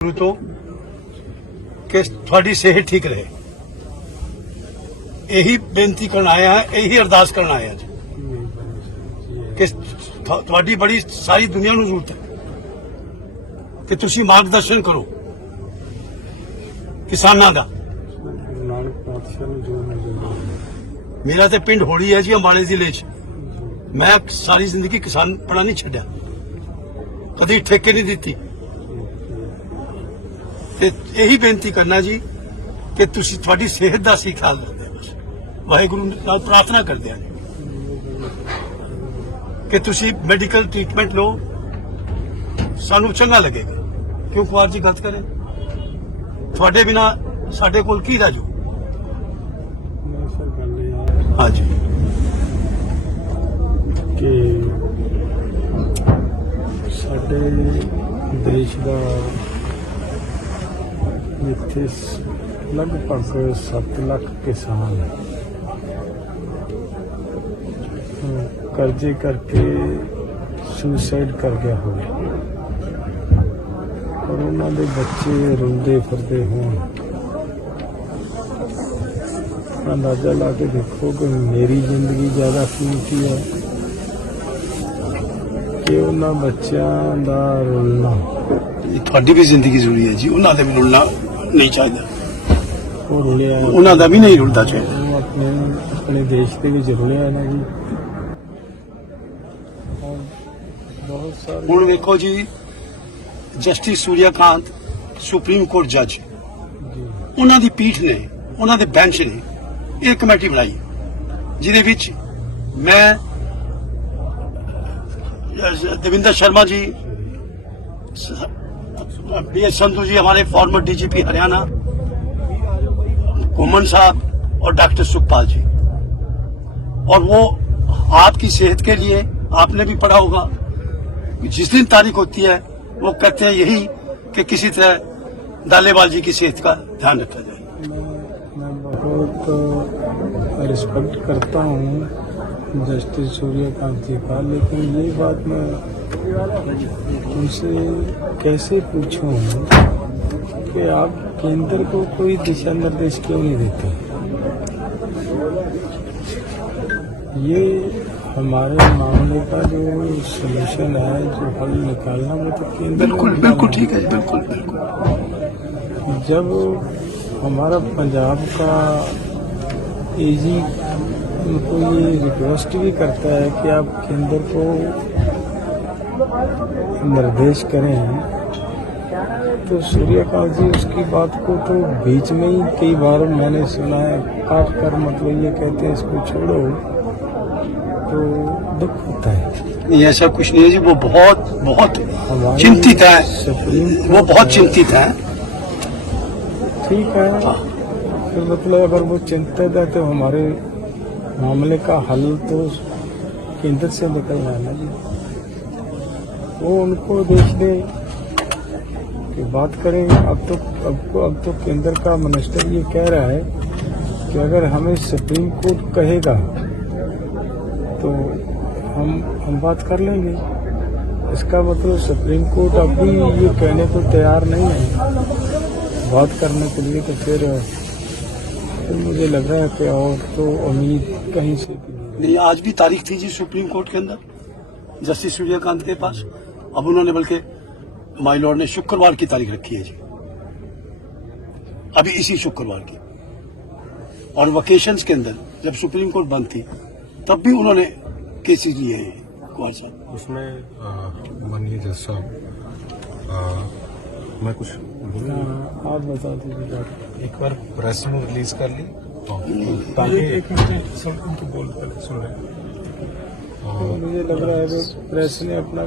ਗੁਰੂ ਤੋਂ ਕਿ ਤੁਹਾਡੀ ਸਿਹਤ ਠੀਕ ਰਹੇ। ਇਹੀ ਬੇਨਤੀ ਕਰਨ ਆਇਆ ਹਾਂ, ਇਹੀ ਅਰਦਾਸ ਕਰਨ ਆਇਆ ਕਿ ਤੁਹਾਡੀ ਬੜੀ ਸਾਰੀ ਦੁਨੀਆ ਨੂੰ ਜ਼ਰੂਰਤ ਹੈ। ਕਿ ਤੁਸੀਂ ਮਾਰਗਦਰਸ਼ਨ ਕਰੋ ਕਿਸਾਨਾਂ ਦਾ। ਮੇਰਾ ਤੇ ਪਿੰਡ ਹੋੜੀ ਹੈ ਜੀ, ਅੰਬਾਲੇ ਜ਼ਿਲ੍ਹੇ 'ਚ। ਮੈਂ ਸਾਰੀ ਜ਼ਿੰਦਗੀ ਕਿਸਾਨ ਪੜਾ ਨਹੀਂ ਛੱਡਿਆ। ਕਦੀ ਠੇਕੇ ਨਹੀਂ ਦਿੱਤੀ। ਤੇ ਇਹੀ ਬੇਨਤੀ ਕਰਨਾ ਜੀ ਕਿ ਤੁਸੀਂ ਤੁਹਾਡੀ ਸਿਹਤ ਦਾ ਸੀ ਖਿਆਲ ਰੱਖਦੇ ਬਸ। ਵਾਹਿਗੁਰੂ ਨਾਲ ਪ੍ਰਾਰਥਨਾ ਕਰਦੇ ਹਾਂ ਕਿ ਤੁਸੀਂ ਮੈਡੀਕਲ ਟ੍ਰੀਟਮੈਂਟ ਲਓ, ਸਾਨੂੰ ਚੰਗਾ ਲੱਗੇਗਾ ਕਿਉਂ ਕੁਮਾਰ ਜੀ ਗਲਤ ਕਰੇ? ਤੁਹਾਡੇ ਬਿਨਾ ਸਾਡੇ ਕੋਲ ਕੀ ਰਾਜੂ ਹਾਂਜੀ। ਕਿ ਸਾਡੇ ਦੇਸ਼ ਦਾ ਜਿੱਥੇ ਲਗਭਗ 7 ਲੱਖ ਕਿਸਾਨ ਕਰਜ਼ੇ ਕਰਕੇ ਸੁਸਾਈਡ ਕਰ ਗਿਆ ਹੋਵੇ। ਔਰ ਉਹਨਾਂ ਦੇ ਬੱਚੇ ਰੋਂਦੇ ਫਿਰਦੇ ਹੋਣ। ਅੰਦਾਜ਼ਾ ਲਾ ਕੇ ਦੇਖੋ ਕਿ ਮੇਰੀ ਜ਼ਿੰਦਗੀ ਜ਼ਿਆਦਾ ਕੀਮਤੀ ਹੈ ਕਿ ਉਹਨਾਂ ਬੱਚਿਆਂ ਦਾ ਰੋਣਾ ਤੁਹਾਡੀ ਵੀ ਜ਼ਿੰਦਗੀ ਜ਼ਰੂਰੀ ਹੈ ਜੀ, ਉਹਨਾਂ ਦਾ ਵੀ ਰੁਲਣਾ। ਨਹੀਂ ਚਾਹੀਦਾ। ਉਹਨਾਂ ਦਾ ਵੀ ਨਹੀਂ ਰੁਲਦਾ ਚਾਹੀਦਾ। ਉਹ ਆਪਣੇ ਦੇਸ਼ ਤੇ ਵੀ ਜਰੂਲਿਆ ਨਾ ਜੀ। ਹੁਣ ਵੇਖੋ ਜੀ ਜਸਟਿਸ ਸੂਰਿਆਕਾਂਤ ਸੁਪਰੀਮ ਕੋਰਟ ਜੱਜ। ਉਹਨਾਂ ਦੀ ਪੀਠ ਨੇ ਉਹਨਾਂ ਦੇ ਬੈਂਚ ਨੇ ਇਹ ਕਮੇਟੀ ਬਣਾਈ। ਜਿਹਦੇ ਵਿੱਚ ਮੈਂ ਦੇਵਿੰਦਰ ਸ਼ਰਮਾ ਜੀ बी एस संधु जी हमारे फॉर्मर डीजीपी हरियाणा, घुमन साहब और डॉक्टर सुखपाल जी। और वो आपकी सेहत के लिए आपने भी पढ़ा होगा जिस दिन तारीख होती है, वो कहते हैं यही कि किसी तरह दालेवाल जी की सेहत का ध्यान रखा जाए। मैं मैं बहुत रिस्पेक्ट करता हूँ जस्टिस सूर्यकांत जी का लेकिन ये बात मैं उनसे कैसे पूछूँ कि आप केंद्र को कोई दिशा निर्देश क्यों नहीं देते? ये हमारे मामले का जो सोल्यूशन है जो हल निकालना वो तो केंद्र बिल्कुल बिल्कुल ठीक है बिल्कुल बिल्कुल। जब हमारा पंजाब का एजी उनको ये रिक्वेस्ट भी करता है कि आप केंद्र को निर्देश करें। तो सूर्यकांत जी उसकी बात को तो बीच में ही कई बार मैंने सुना है। काट कर मतलब ये कहते हैं इसको छोड़ो। तो दुख होता है। ऐसा कुछ नहीं है जी। वो बहुत बहुत चिंतित है। वो बहुत चिंतित है। ठीक है। तो मतलब अगर वो चिंतित है तो हमारे मामले का हल तो केंद्र से निकल रहा है ना जी। वो उनको देख दे कि बात करें, अब तो अब तो अब तो केंद्र का मिनिस्टर ये कह रहा है कि अगर हमें सुप्रीम कोर्ट कहेगा तो हम हम बात कर लेंगे। इसका मतलब सुप्रीम कोर्ट अभी ये कहने को तैयार नहीं है। बात करने के लिए तो फिर फिर मुझे लग रहा है कि और तो उम्मीद कहीं से भी नहीं नहीं आज भी तारीख थी जी सुप्रीम कोर्ट के अंदर जस्टिस सूर्यकांत के पास। अब उन्होंने बल्कि माई लॉर्ड ने शुक्रवार की तारीख रखी है जी। अभी इसी शुक्रवार की। और वकेशंस के अंदर जब सुप्रीम कोर्ट बंद थी तब भी उन्होंने केसेस लिए हैं कुमार साहब। उसमें माननीय जज साहब मैं कुछ हाँ, आप बता दीजिए एक बार प्रेस में रिलीज़ कर ली। ताकि एक मिनट सुन उनकी बोल सुन। रहे हैं। मुझे लग रहा है प्रेस ने अपना